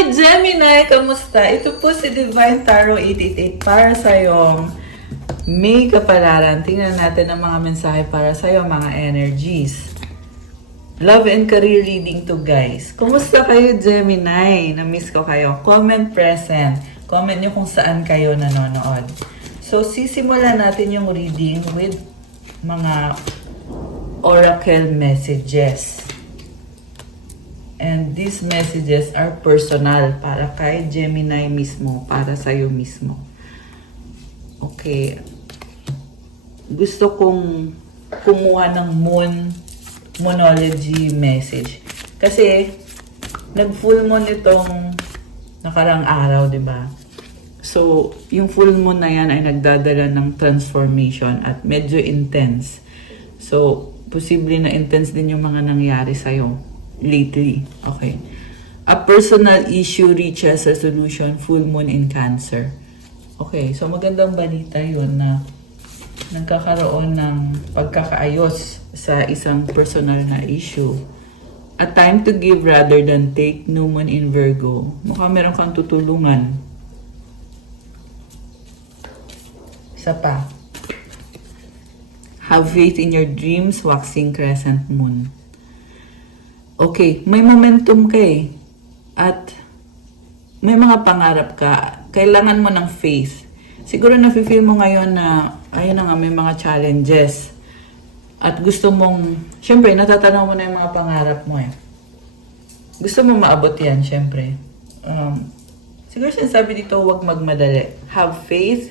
Hi Gemini! Kamusta? Ito po si Divine Tarot 888 para sa'yong may kapalaran. Tingnan natin ang mga mensahe para sa'yo, mga energies. Love and career reading to guys. Kumusta kayo Gemini? Na-miss ko kayo. Comment present. Comment nyo kung saan kayo nanonood. So sisimulan natin yung reading with mga oracle messages. And these messages are personal para kay Gemini mismo, para sa'yo mismo. Okay. Gusto kong kumuha ng Moonology message. Kasi, nag-full moon itong nakarang araw, di ba? So, yung full moon na yan ay nagdadala ng transformation at medyo intense. So, posible na intense din yung mga nangyari sa'yo lately. Okay. A personal issue reaches a solution, full moon in Cancer. Okay, so magandang balita yun na nagkakaroon ng pagkakaayos sa isang personal na issue. A time to give rather than take, new moon in Virgo. Mukhang meron kang tutulungan. Isa pa. Have faith in your dreams, waxing crescent moon. Okay, may momentum ka eh. At may mga pangarap ka. Kailangan mo ng faith. Siguro nafe-feel mo ngayon na, ayun na nga, may mga challenges. At gusto mong, syempre, natatanaw mo na yung mga pangarap mo eh. Gusto mo maabot yan, syempre. Siguro sinasabi dito, huwag magmadali. Have faith.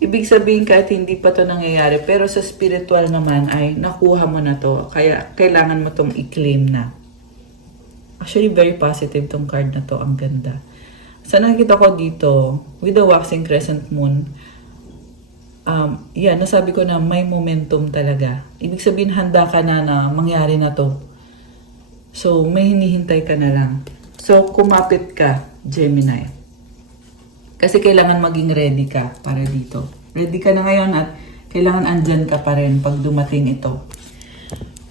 Ibig sabihin kahit hindi pa to nangyayari, pero sa spiritual naman ay nakuha mo na to. Kaya kailangan mo tong i-claim na. Actually, very positive tong card na to. Ang ganda. Sa nakikita ko dito, with the waxing crescent moon, nasabi ko na may momentum talaga. Ibig sabihin, handa ka na na mangyari na to. So, may hinihintay ka na lang. So, kumapit ka, Gemini. Kasi kailangan maging ready ka para dito. Ready ka na ngayon at kailangan andyan ka pa rin pag dumating ito.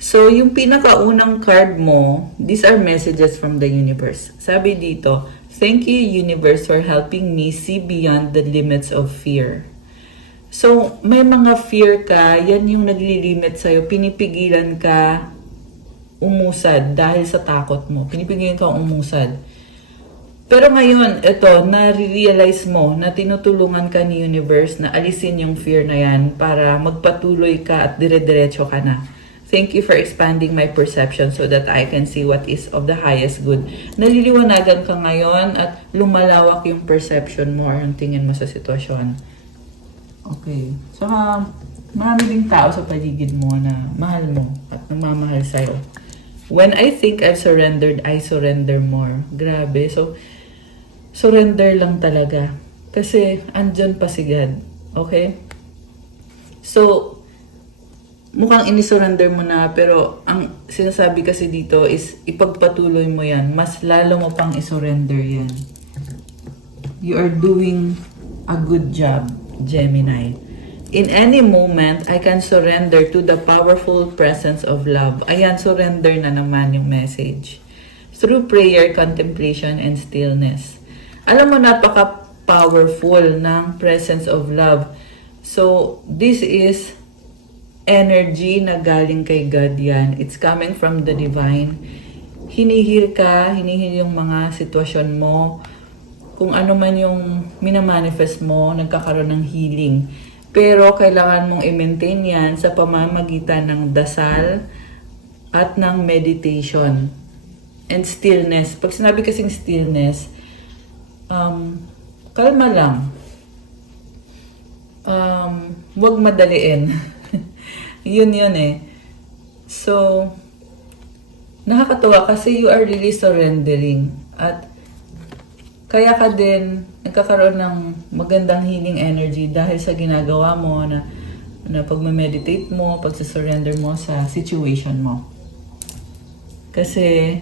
So, yung pinakaunang card mo, these are messages from the universe. Sabi dito, thank you universe for helping me see beyond the limits of fear. So, may mga fear ka, yan yung naglilimit sa'yo. Pinipigilan ka umusad dahil sa takot mo. Pinipigilan ka umusad. Pero ngayon, ito, na-realize mo na tinutulungan ka ni universe na alisin yung fear na yan para magpatuloy ka at dire-diretso ka na. Thank you for expanding my perception so that I can see what is of the highest good. Naliliwanagan ka ngayon at lumalawak yung perception mo or yung tingin mo sa sitwasyon. Okay. Saka, marami ding tao sa paligid mo na mahal mo at namamahal sa'yo. When I think I've surrendered, I surrender more. Grabe. So, surrender lang talaga. Kasi, andyan pa si God. Okay? So, mukhang inisurrender mo na, pero ang sinasabi kasi dito is ipagpatuloy mo yan. Mas lalo mo pang isurrender yan. You are doing a good job, Gemini. In any moment, I can surrender to the powerful presence of love. Ayan, surrender na naman yung message. Through prayer, contemplation, and stillness. Alam mo, napaka-powerful ng presence of love. So, this is energy na galing kay God yan. It's coming from the divine. Hinihil ka, hinihil yung mga sitwasyon mo. Kung ano man yung minamanifest mo, nagkakaroon ng healing. Pero kailangan mong i-maintain yan sa pamamagitan ng dasal at ng meditation. And stillness. Pag sinabi kasing stillness, kalma lang. Huwag madaliin. Yun eh. So, nakakatuwa kasi you are really surrendering. At kaya ka din nagkakaroon ng magandang healing energy dahil sa ginagawa mo na pag-meditate mo, pag-surrender mo sa situation mo. Kasi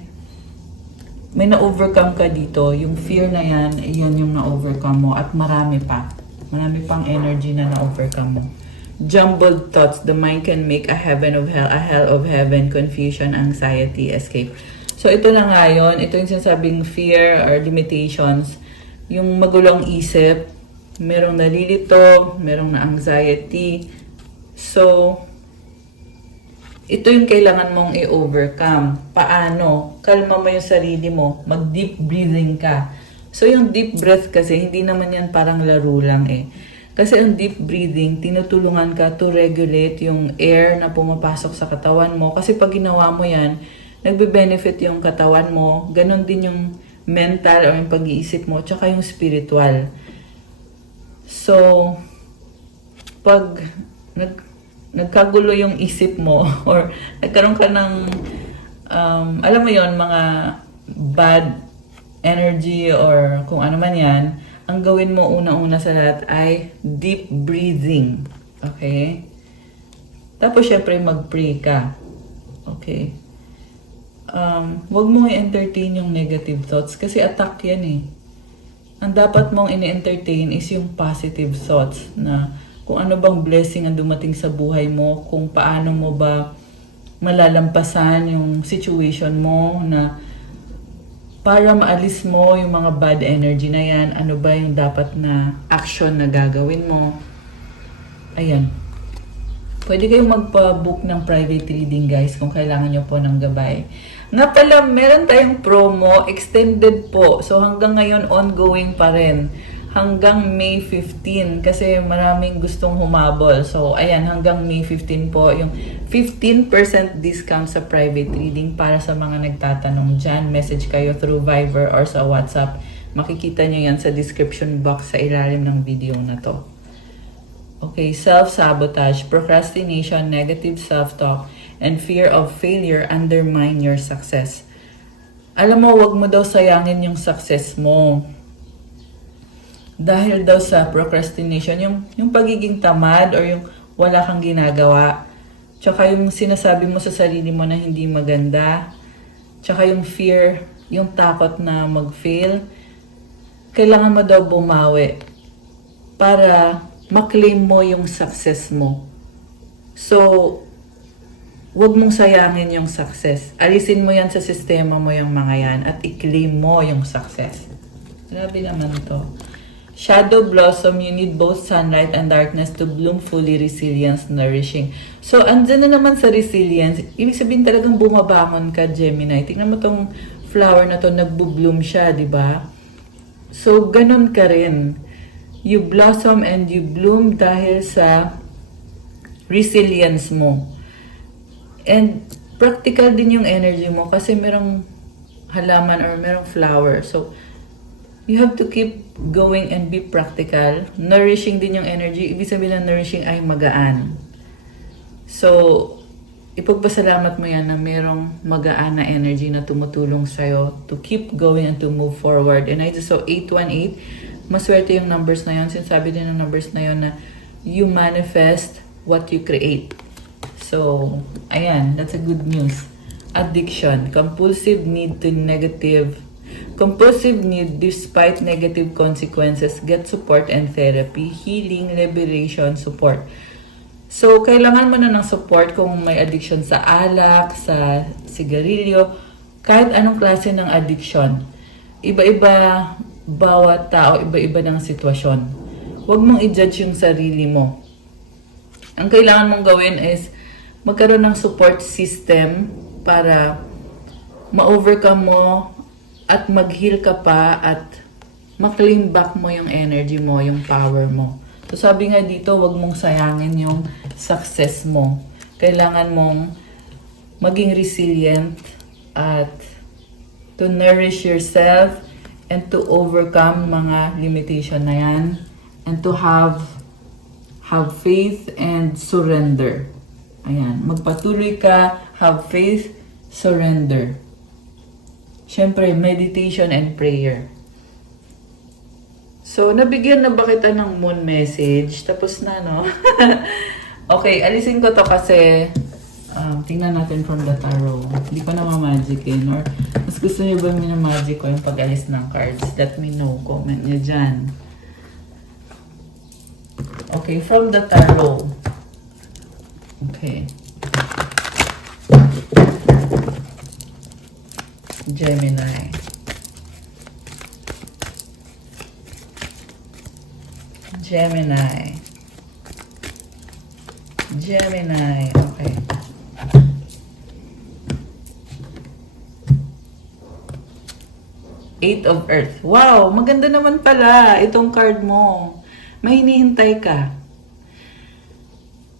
may na-overcome ka dito. Yung fear na yan, yan yung na-overcome mo. At marami pa. Marami pang energy na na-overcome mo. Jumbled thoughts, the mind can make a heaven of hell, a hell of heaven, confusion, anxiety, escape. So, ito na nga yun. Ito yung sinasabing fear or limitations. Yung magulong isip, merong nalilito, merong na anxiety. So, ito yung kailangan mong i-overcome. Paano? Kalma mo yung sarili mo. Mag-deep breathing ka. So, yung deep breath kasi, hindi naman yan parang laro lang eh. Kasi ang deep breathing, tinutulungan ka to regulate yung air na pumapasok sa katawan mo. Kasi pag ginawa mo yan, nagbe-benefit yung katawan mo. Ganon din yung mental o yung pag-iisip mo, tsaka yung spiritual. So, pag nagkagulo yung isip mo or nagkaroon ka ng, alam mo yon, mga bad energy or kung ano man yan, ang gawin mo una-una sa lahat ay deep breathing. Okay? Tapos, syempre, mag-pray ka. Okay? Huwag mong i-entertain yung negative thoughts kasi attack yan eh. Ang dapat mong ini-entertain is yung positive thoughts na kung ano bang blessing ang dumating sa buhay mo, kung paano mo ba malalampasan yung situation mo na para maalis mo yung mga bad energy na yan, ano ba yung dapat na action na gagawin mo. Ayan. Pwede kayong magpa-book ng private reading guys kung kailangan nyo po ng gabay. Nga pala, meron tayong promo, extended po. So hanggang ngayon, ongoing pa rin. Hanggang May 15 kasi maraming gustong humabol. So ayan, hanggang May 15 po yung 15% discount sa private reading para sa mga nagtatanong dyan. Message kayo through Viber or sa WhatsApp. Makikita nyo yan sa description box sa ilalim ng video na to. Okay, self-sabotage, procrastination, negative self-talk, and fear of failure undermine your success. Alam mo, wag mo daw sayangin yung success mo. Dahil daw sa procrastination, yung pagiging tamad or yung wala kang ginagawa, tsaka yung sinasabi mo sa sarili mo na hindi maganda, tsaka yung fear, yung takot na mag-fail, kailangan mo daw bumawi para maklaim mo yung success mo. So, huwag mong sayangin yung success. Alisin mo yan sa sistema mo yung mga yan at i-claim mo yung success. Grabe naman to. Shadow blossom, you need both sunlight and darkness to bloom fully, resilience, nourishing. So, andyan na naman sa resilience. Ibig sabihin talagang bumabangon ka, Gemini. Tingnan mo tong flower na to, nagbo-bloom siya, di ba? So, ganun ka rin. You blossom and you bloom dahil sa resilience mo. And practical din yung energy mo kasi merong halaman or merong flower. So, you have to keep going and be practical. Nourishing din yung energy. Ibig sabihin ng nourishing ay magaan. So, ipagpasalamat mo yan na merong magaan na energy na tumutulong sa'yo to keep going and to move forward. And I just saw 818. Maswerte yung numbers na yun. Sinasabi din ng numbers na yun na you manifest what you create. So, ayan. That's a good news. Addiction. Compulsive need despite negative consequences, get support and therapy, healing, liberation, support. So, kailangan mo na ng support kung may addiction sa alak, sa sigarilyo, kahit anong klase ng addiction. Iba-iba, bawat tao, iba-iba ng sitwasyon. Huwag mong i-judge yung sarili mo. Ang kailangan mong gawin is magkaroon ng support system para ma-overcome mo at mag-heal ka pa at ma-claim back mo yung energy mo, yung power mo. So sabi nga dito, wag mong sayangin yung success mo. Kailangan mong maging resilient at to nourish yourself and to overcome mga limitation na yan and to have faith and surrender. Ayan, magpatuloy ka, have faith, surrender. Siyempre, meditation and prayer. So, nabigyan na ba kita ng moon message? Tapos na, no? Okay, alisin ko to kasi tingnan natin from the tarot. Hindi ko na ma-magicin. Or, mas gusto niyo ba mina-magic ko yung pag-alis ng cards? Let me know. Comment niyo dyan. Okay, from the tarot. Okay. Gemini. Gemini. Gemini. Okay. Eight of Earth. Wow, maganda naman pala itong card mo. May hinihintay ka.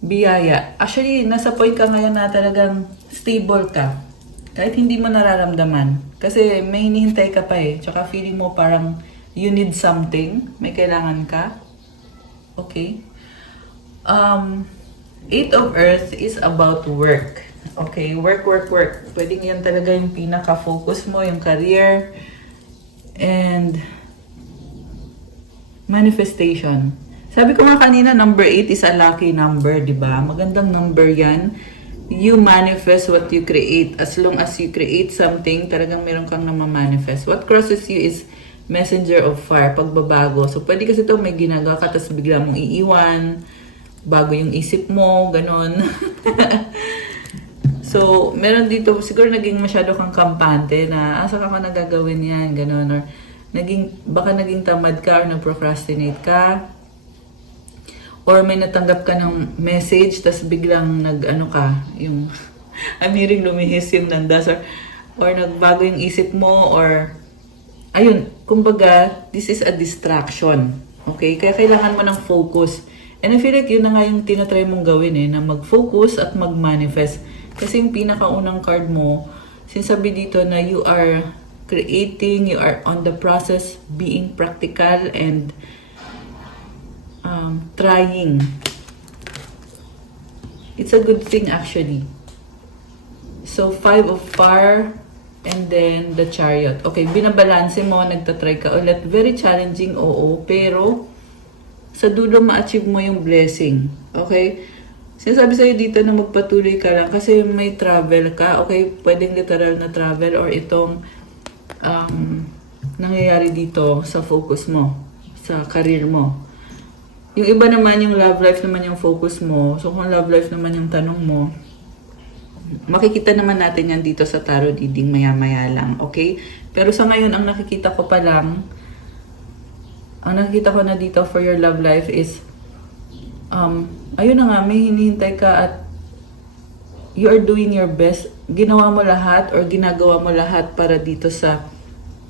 Biyaya. Actually, nasa point ka ngayon na talagang stable ka. Kahit hindi mo nararamdaman. Kasi may hinihintay ka pa eh. Tsaka feeling mo parang you need something. May kailangan ka. Okay. Eight of Earth is about work. Okay, work. Pwedeng yan talaga yung pinaka-focus mo, yung career. And manifestation. Sabi ko nga kanina, number 8 is a lucky number, di ba? Magandang number yan. You manifest what you create. As long as you create something, talagang meron kang namamanifest. What crosses you is messenger of fire, pagbabago. So, pwede kasi ito may ginagawa ka, tapos bigla mong iiwan, bago yung isip mo, ganon. So, meron dito, siguro naging masyado kang kampante na, saka ka nagagawin yan, gano'n, or baka naging tamad ka or nag-procrastinate ka, or may natanggap ka ng message, tas biglang yung, I'm hearing lumihis yung landas, or nagbago yung isip mo, or, ayun, kumbaga, this is a distraction, okay? Kaya kailangan mo ng focus. And I feel like yun na nga yung tinatry mong gawin na mag-focus at mag-manifest. Kasi yung pinakaunang card mo, sinasabi dito na you are creating, you are on the process, being practical and trying. It's a good thing actually. So, 5 of fire and then the chariot. Okay, binabalanse mo, nagtatry ka ulit. Very challenging, oo, pero sa dulo ma-achieve mo yung blessing. Okay? Sinasabi sa'yo dito na magpatuloy ka lang kasi may travel ka. Okay, pwedeng literal na travel or itong nangyayari dito sa focus mo, sa career mo. Yung iba naman, yung love life naman yung focus mo. So, kung love life naman yung tanong mo, makikita naman natin yan dito sa tarot reading maya-maya lang. Okay? Pero sa ngayon, ang nakikita ko na dito for your love life is ayun na nga, may hinihintay ka at you are doing your best. Ginawa mo lahat or ginagawa mo lahat para dito sa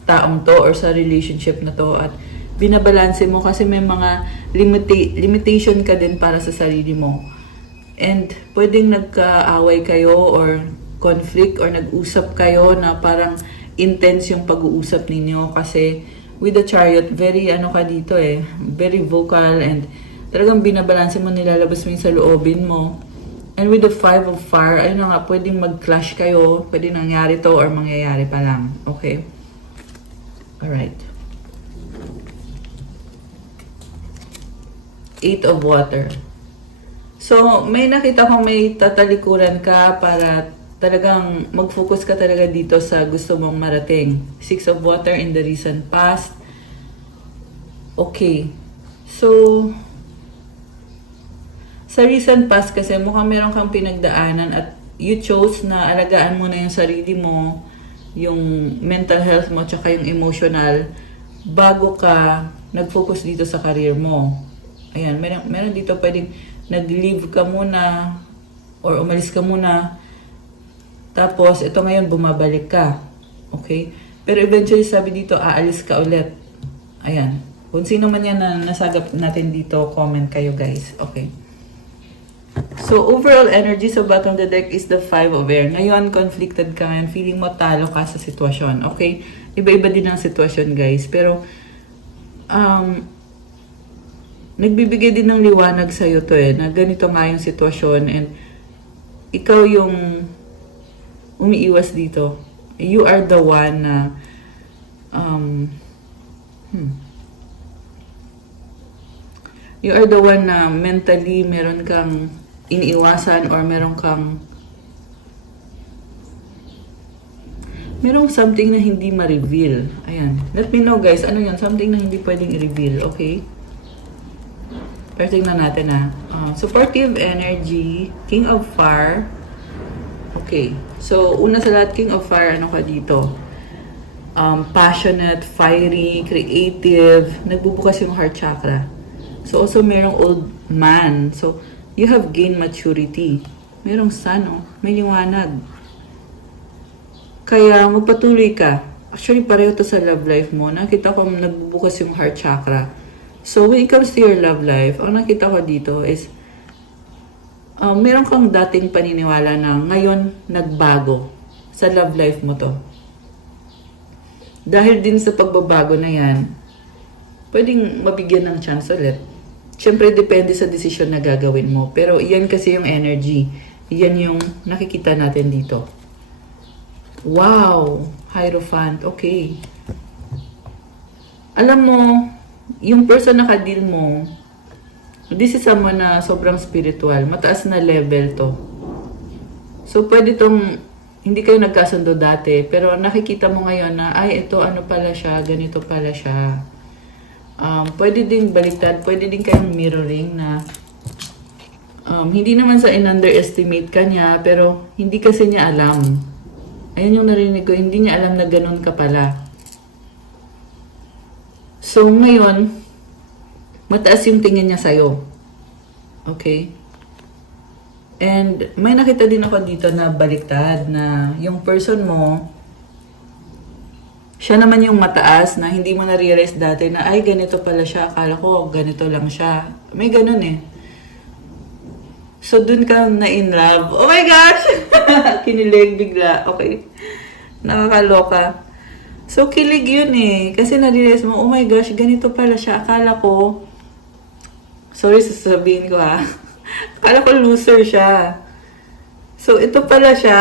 taong to or sa relationship na to at binabalanse mo kasi may mga limitation ka din para sa sarili mo. And pwedeng nagkaaway kayo or conflict or nag-usap kayo na parang intense yung pag-uusap ninyo kasi with the chariot, very ka dito very vocal and talagang binabalanse mo, nilalabas mo yung sa loobin mo. And with the 5 of fire, ayun na nga, pwedeng mag-clash kayo, pwedeng nangyari to or mangyayari pa lang. Okay? Alright. 8 of water. So, may nakita ko may tatalikuran ka para talagang mag-focus ka talaga dito sa gusto mong marating. 6 of water in the recent past. Okay. So, sa recent past kasi mukhang meron kang pinagdaanan at you chose na alagaan mo na yung sarili mo, yung mental health mo, tsaka yung emotional, bago ka nag-focus dito sa career mo. Ayan, meron dito pwedeng nag-leave ka muna or umalis ka muna. Tapos, ito ngayon, bumabalik ka. Okay? Pero eventually, sabi dito, aalis ka ulit. Ayan. Kung sino man yan na nasagap natin dito, comment kayo guys. Okay. So, overall energy sa bottom of the deck is the 5 of air. Ngayon, conflicted ka ngayon. Feeling mo talo ka sa sitwasyon. Okay? Iba-iba din ang sitwasyon, guys. Pero, nagbibigay din ng liwanag sa'yo to na ganito nga yung sitwasyon and ikaw yung umiiwas dito. You are the one na you are the one na mentally meron kang iniiwasan or merong something na hindi ma-reveal. Ayan. Let me know guys, ano yun? Something na hindi pwedeng i-reveal. Okay? Pero tingnan natin supportive energy, King of Fire. Okay. So, una sa lahat, King of Fire, ano ka dito? passionate, fiery, creative. Nagbubukas yung heart chakra. So, also merong old man. So, you have gained maturity. Merong sun, oh. May liwanag. Kaya, magpatuloy ka. Actually, pareho to sa love life mo. Nakita ko nagbubukas yung heart chakra. So, when it comes to your love life, ang nakita ko dito is, meron kang dating paniniwala na ngayon nagbago sa love life mo to. Dahil din sa pagbabago na yan, pwedeng mabigyan ng chance ulit. Siyempre, depende sa desisyon na gagawin mo. Pero iyan kasi yung energy. Iyan yung nakikita natin dito. Wow! Hierophant. Okay. Alam mo, yung person na ka-deal mo, this is someone na sobrang spiritual. Mataas na level to. So, pwede tong, hindi kayo nagkasundo dati, pero nakikita mo ngayon na, ay, ito, ano pala siya, ganito pala siya. Pwede din baliktad, pwede din kayong mirroring na, hindi naman sa in-underestimate ka niya, pero hindi kasi niya alam. Ayun yung narinig ko, hindi niya alam na ganun ka pala. So, ngayon, mataas yung tingin niya sa'yo. Okay? And may nakita din ako dito na baliktad na yung person mo, siya naman yung mataas na hindi mo na-realize dati na ay ganito pala siya, akala ko ganito lang siya. May ganun eh. So dun ka na in love. Oh my gosh! Kinilig bigla. Okay. Nakakaloka. So kilig yun eh. Kasi na-realize mo, oh my gosh, ganito pala siya. Akala ko, sorry sasabihin ko ha. Akala ko loser siya. So, ito pala siya.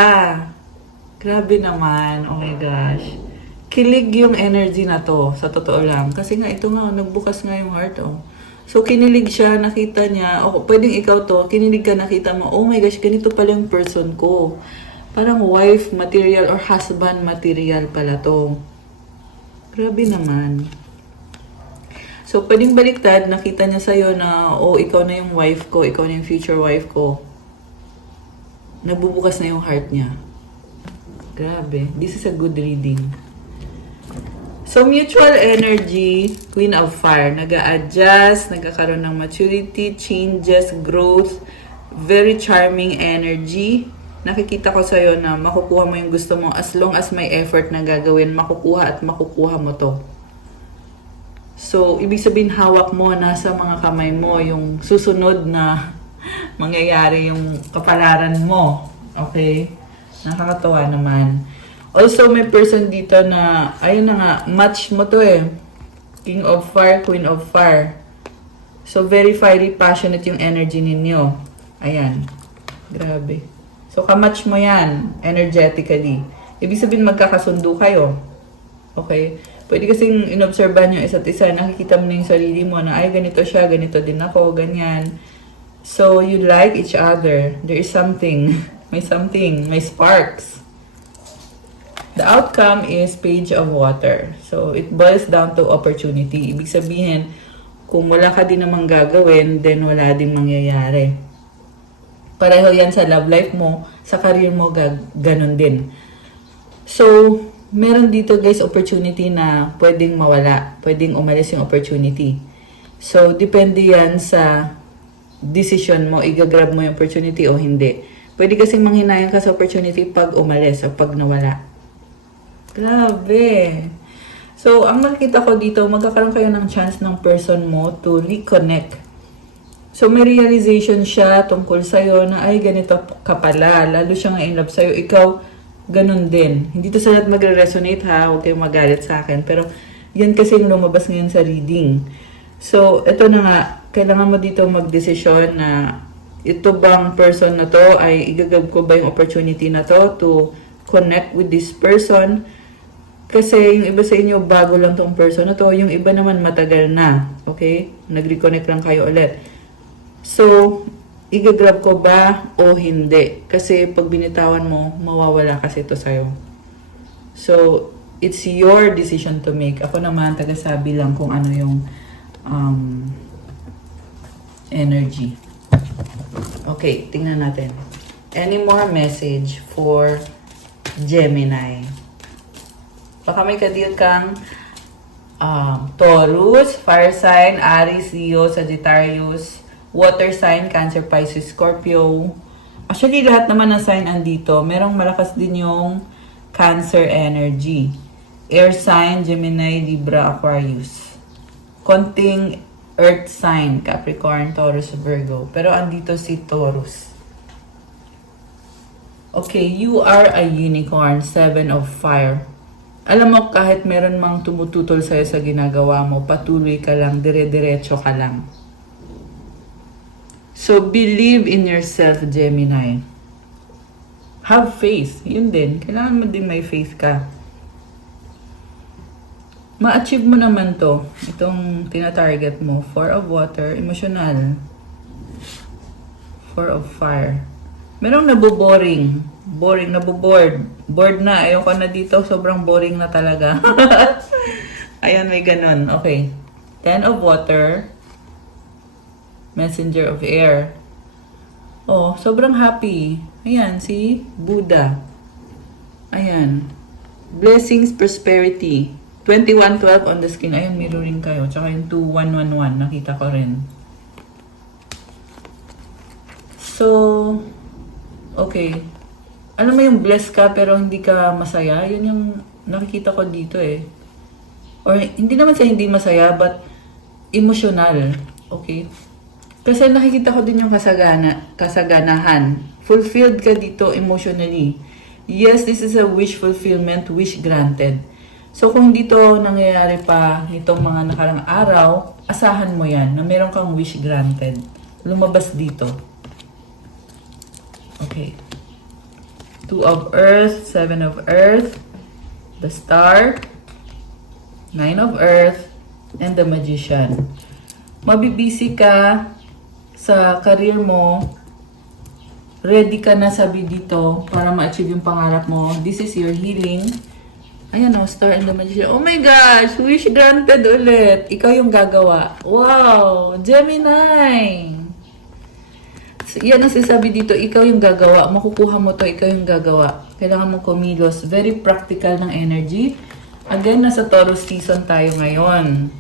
Grabe naman. Oh my gosh. Kilig yung energy na to. Sa totoo lang. Kasi nga, ito nga, nagbukas nga yung heart, oh. So, kinilig siya, nakita niya. O, pwedeng ikaw to, kinilig ka, nakita mo, oh my gosh, ganito pala yung person ko. Parang wife material or husband material pala to. Grabe naman. So, pwedeng baliktad, nakita niya sa'yo na, oh, ikaw na yung wife ko, ikaw na yung future wife ko. Nagbubukas na yung heart niya. Grabe. This is a good reading. So, mutual energy, Queen of Fire, nag-a-adjust, nagkakaroon ng maturity, changes, growth, very charming energy. Nakikita ko sa'yo na makukuha mo yung gusto mo as long as may effort na gagawin, makukuha at makukuha mo to. So, ibig sabihin hawak mo, nasa mga kamay mo yung susunod na mangyayari yung kapalaran mo. Okay? Nakakatawa naman. Also, may person dito na, ayun na nga, match mo to eh. King of Fire, Queen of Fire. So, very fiery, passionate yung energy ninyo. Ayan. Grabe. So, kamatch mo yan, energetically. Ibig sabihin, magkakasundo kayo. Okay? Pwede kasing inobserban yung isa't isa, nakikita mo na yung sarili mo na, ay, ganito siya, ganito din ako, ganyan. So, you like each other. There is something. May something. May sparks. The outcome is Page of Water. So, it boils down to opportunity. Ibig sabihin, kung wala ka din namang gagawin, then wala din mangyayari. Pareho yan sa love life mo, sa career mo, ganun din. So, meron dito guys opportunity na pwedeng mawala. Pwedeng umalis yung opportunity. So, depende yan sa decision mo, igagrab mo yung opportunity o hindi. Pwede kasing manghinayang ka sa opportunity pag umalis o pag nawala. Grabe. So, ang nakita ko dito, magkakaroon kayo ng chance ng person mo to reconnect. So, may realization siya tungkol sa'yo na, ay, ganito ka pala. Lalo siyang in love sa'yo. Ikaw, ganun din. Hindi to sa lahat magre-resonate ha. Huwag kayong magalit sa akin. Pero, yan kasi yung lumabas ngayon sa reading. So, ito na nga. Kailangan mo dito magdesisyon na ito bang person na to ay igagab ko ba yung opportunity na to connect with this person. Kasi yung iba sa inyo, bago lang tong person na to. Yung iba naman matagal na. Okay? Nag-reconnect lang kayo ulit. So, igagrab ko ba o hindi? Kasi pag binitawan mo, mawawala kasi ito sa'yo. So, it's your decision to make. Ako naman, tagasabi lang kung ano yung energy. Okay, tingnan natin. Any more message for Gemini? Baka may ka-deal kang Taurus, fire sign, Aries, Leo, Sagittarius, water sign, Cancer, Pisces, Scorpio. Actually, lahat naman ng sign andito. Merong malakas din yung Cancer energy. Air sign, Gemini, Libra, Aquarius. Konting earth sign, Capricorn, Taurus, Virgo. Pero andito si Taurus. Okay, you are a unicorn, 7 of fire. Alam mo, kahit meron mang tumututol sa'yo sa ginagawa mo, patuloy ka lang, dire-diretso ka lang. So, believe in yourself, Gemini. Have faith. Yun din. Kailangan mo din may faith ka. Ma-achieve mo naman to. Itong tina-target mo. 4 of water, emotional. 4 of fire. Merong naboboring. Boring, nabobored. Bored na. Ayoko na dito. Sobrang boring na talaga. Ayan, may ganun. Okay. 10 of water. Messenger of air. Oh, sobrang happy. Ayan, si Buddha. Ayan. Blessings, prosperity. 2112 on the screen. Ayan, mirroring kayo. Tsaka yung 2111. Nakita ko rin. So, okay. Alam mo yung blessed ka pero hindi ka masaya? Yun yung nakikita ko dito eh. Or hindi naman sa hindi masaya but emotional. Okay? Kasi nakikita ko din yung kasaganahan. Fulfilled ka dito emotionally. Yes, this is a wish fulfillment, wish granted. So kung dito nangyayari pa nitong mga nakarang araw, asahan mo yan na meron kang wish granted. Lumabas dito. Okay. 2 of earth, 7 of earth, the star, 9 of earth, and the magician. Mabibisi ka sa career mo, ready ka na sabi dito para ma-achieve yung pangarap mo. This is your healing. Ayan o, star and the magician. Oh my gosh, wish granted ulit. Ikaw yung gagawa. Wow, Gemini! Yan ang sinasabi dito, ikaw yung gagawa. Makukuha mo to, ikaw yung gagawa. Kailangan mo kumilos. Very practical ng energy. Again, nasa Taurus season tayo ngayon.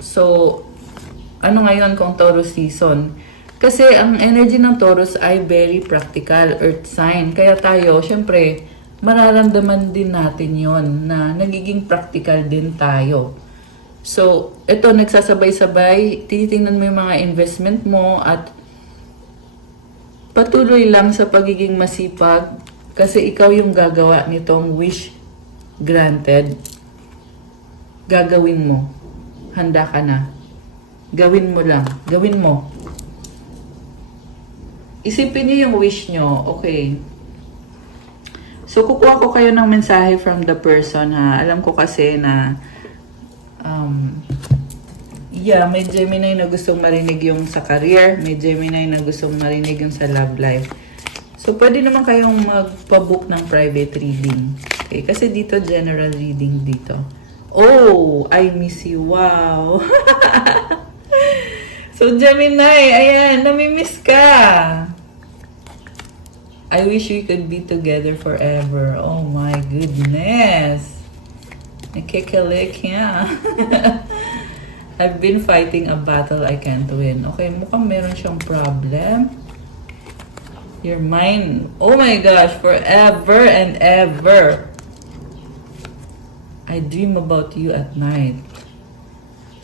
So, ano ngayon kung Taurus season? Kasi ang energy ng Taurus ay very practical, earth sign. Kaya tayo, syempre, mararamdaman din natin yon na nagiging practical din tayo. So, ito, nagsasabay-sabay, tinitingnan mo yung mga investment mo at patuloy lang sa pagiging masipag kasi ikaw yung gagawa nitong wish granted. Gagawin mo. Handa ka na. Gawin mo lang. Gawin mo. Isipin niyo yung wish nyo. Okay. So, kukuha ko kayo ng mensahe from the person ha. Alam ko kasi na may Gemini na gustong marinig yung sa career. May Gemini na gustong marinig yung sa love life. So, pwede naman kayong magpa-book ng private reading. Okay? Kasi dito, general reading dito. Oh, I miss you. Wow. So, Gemini, ayan, namimiss ka. I wish we could be together forever. Oh my goodness. Nakikilik niya. I've been fighting a battle I can't win. Okay, mukhang meron siyang problem. You're mine. Oh my gosh, forever and ever. I dream about you at night.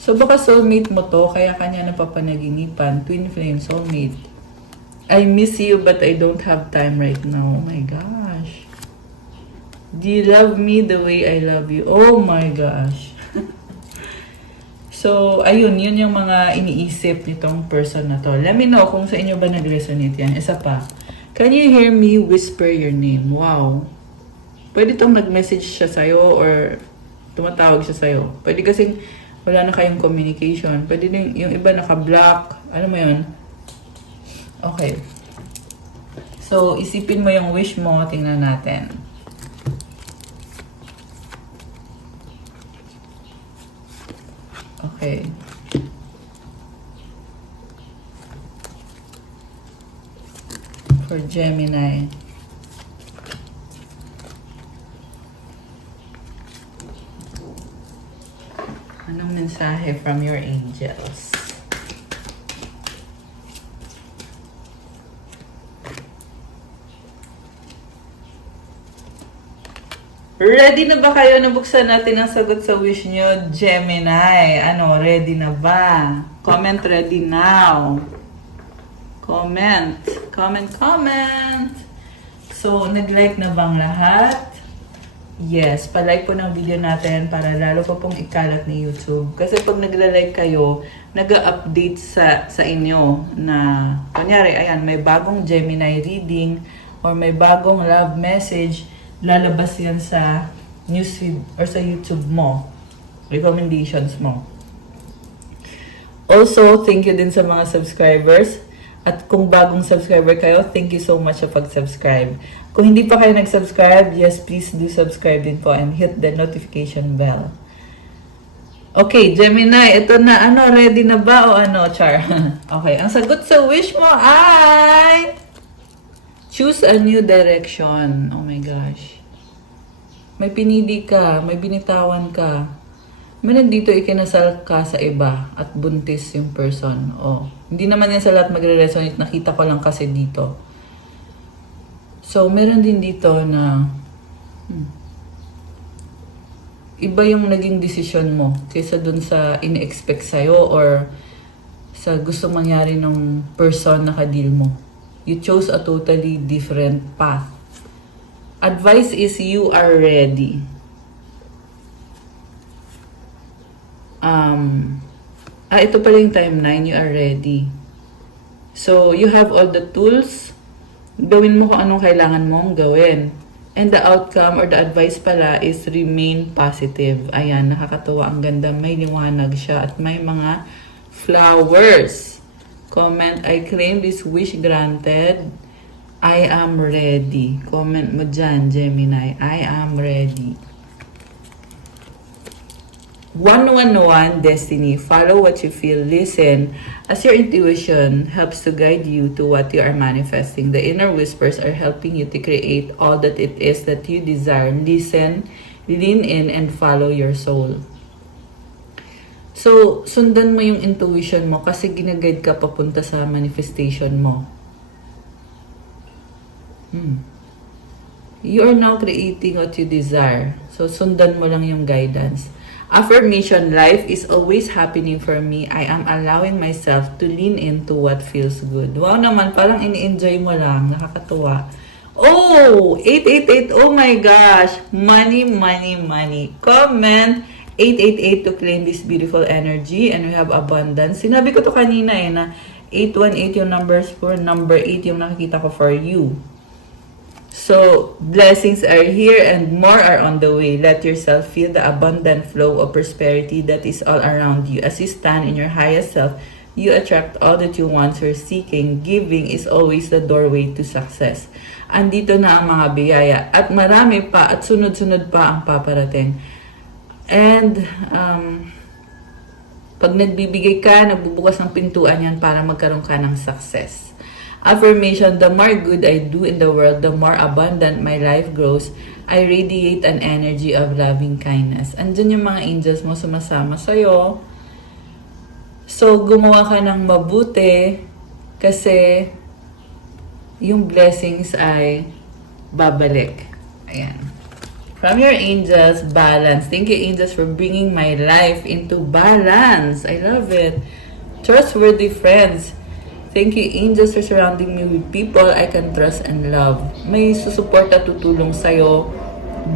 So baka soulmate mo to, kaya kanya napapanaginipan. Twin flame, soulmate. I miss you but I don't have time right now. Oh my gosh. Do you love me the way I love you? Oh my gosh. So, ayun, yun yung mga iniisip nitong person na to. Let me know kung sa inyo ba nag-resonate yan. Isa pa. Can you hear me whisper your name? Wow. Pwede itong nag-message siya sa'yo or tumatawag siya sa'yo. Pwede kasing wala na kayong communication. Pwede din yung iba naka-block. Alam mo yun? Okay. So, isipin mo yung wish mo. Tingnan natin. Okay. For Gemini. mensahe from your angels. Ready na ba kayo? Nabuksan natin ang sagot sa wish nyo, Gemini. Ano, ready na ba? Comment ready now. Comment. Comment, comment. So, nag-like na bang lahat? Yes, palike po ng video natin para lalo pa pong ikalat ni YouTube. Kasi pag nagla-like kayo, nag-update sa inyo na, kunyari, ayan, may bagong Gemini reading or may bagong love message, lalabas yan sa newsfeed or sa YouTube mo. Recommendations mo. Also, thank you din sa mga subscribers. At kung bagong subscriber kayo, thank you so much sa pag-subscribe. Kung hindi pa kayo nag-subscribe, yes, please do subscribe din po and hit the notification bell. Okay, Gemini, ito na. Ano, ready na ba o ano, Char? Okay, ang sagot sa wish mo ay choose a new direction. Oh my gosh. May pinili ka, may binitawan ka. May nandito ikinasal ka sa iba at buntis yung person. Oh, hindi naman yan sa lahat magre-resonate. Nakita ko lang kasi dito. So, meron din dito na iba yung naging desisyon mo kaysa dun sa in-expect sa'yo or sa gustong mangyari ng person na ka-deal mo. You chose a totally different path. Advice is you are ready. Ito pala yung timeline, you are ready. So, you have all the tools. Gawin mo kung anong kailangan mong gawin. And the outcome or the advice pala is remain positive. Ayan, nakakatuwa. Ang ganda. May liwanag siya at may mga flowers. Comment, I claim this wish granted. I am ready. Comment mo dyan, Gemini. I am ready. 111 Destiny. Follow what you feel. Listen as your intuition helps to guide you to what you are manifesting. The inner whispers are helping you to create all that it is that you desire. Listen, lean in, and follow your soul. So, sundan mo yung intuition mo kasi ginaguide ka papunta sa manifestation mo. You are now creating what you desire. So, sundan mo lang yung guidance. Affirmation, life is always happening for me. I am allowing myself to lean into what feels good. Wow naman, parang ini-enjoy mo lang. Nakakatuwa. Oh, 888. Oh my gosh. Money, money, money. Comment 888 to claim this beautiful energy and we have abundance. Sinabi ko to kanina na 818 yung numbers for, number 8 yung nakikita ko for you. So, blessings are here and more are on the way. Let yourself feel the abundant flow of prosperity that is all around you. As you stand in your highest self, you attract all that you once were seeking. Giving is always the doorway to success. Andito na ang mga biyaya at marami pa at sunod-sunod pa ang paparating. And, pag nagbibigay ka, nagbubukas ng pintuan yan para magkaroon ka ng success. Affirmation, the more good I do in the world, the more abundant my life grows. I radiate an energy of loving kindness. Andyan yung mga angels mo sumasama sa'yo. So, gumawa ka ng mabuti kasi yung blessings ay babalik. Ayan. From your angels, balance. Thank you, angels, for bringing my life into balance. I love it. Trustworthy friends. Thank you, angels, for surrounding me with people I can trust and love. May susuporta, tutulong sa'yo.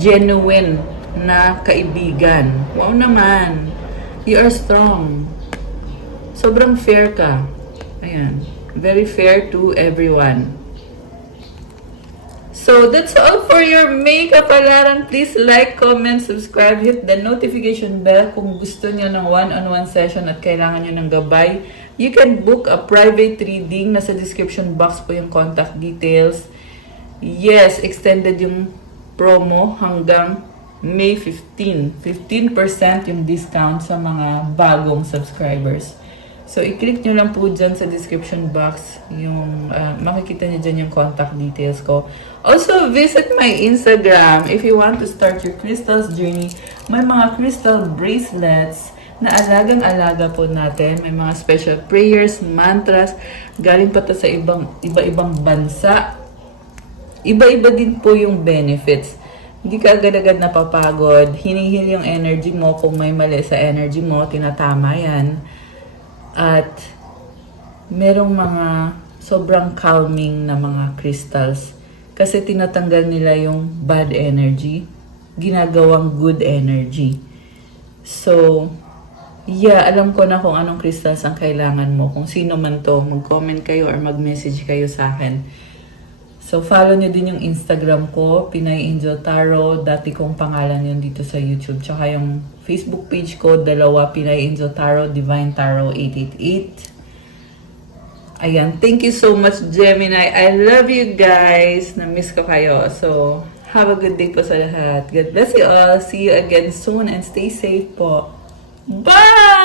Genuine na kaibigan. Wow naman. You are strong. Sobrang fair ka. Ayan. Very fair to everyone. So, that's all for your makeup alaran. Please like, comment, subscribe, hit the notification bell kung gusto nyo ng one-on-one session at kailangan nyo ng gabay. You can book a private reading. Nasa description box po yung contact details. Yes, extended yung promo hanggang May 15. 15% yung discount sa mga bagong subscribers. So, i-click nyo lang po dyan sa description box yung makikita nyo dyan yung contact details ko. Also, visit my Instagram if you want to start your crystals journey. May mga crystal bracelets na alagang-alaga po natin. May mga special prayers, mantras, galing pa to sa iba-ibang bansa. Iba-iba din po yung benefits. Hindi ka agad-agad napapagod. Hinihil yung energy mo. Kung may mali sa energy mo, tinatama yan. At merong mga sobrang calming na mga crystals. Kasi tinatanggal nila yung bad energy. Ginagawang good energy. So, yeah, alam ko na kung anong crystals ang kailangan mo. Kung sino man to, mag-comment kayo or mag-message kayo sa akin. So, follow nyo din yung Instagram ko, Pinay Angel Tarot. Dati kong pangalan yun dito sa YouTube. Tsaka yung Facebook page ko, dalawa, Pinay Angel Tarot, Divine Tarot 888. Ayan, thank you so much, Gemini. I love you guys. Na-miss ko kayo. So, have a good day po sa lahat. God bless you all. See you again soon and stay safe po. Bye!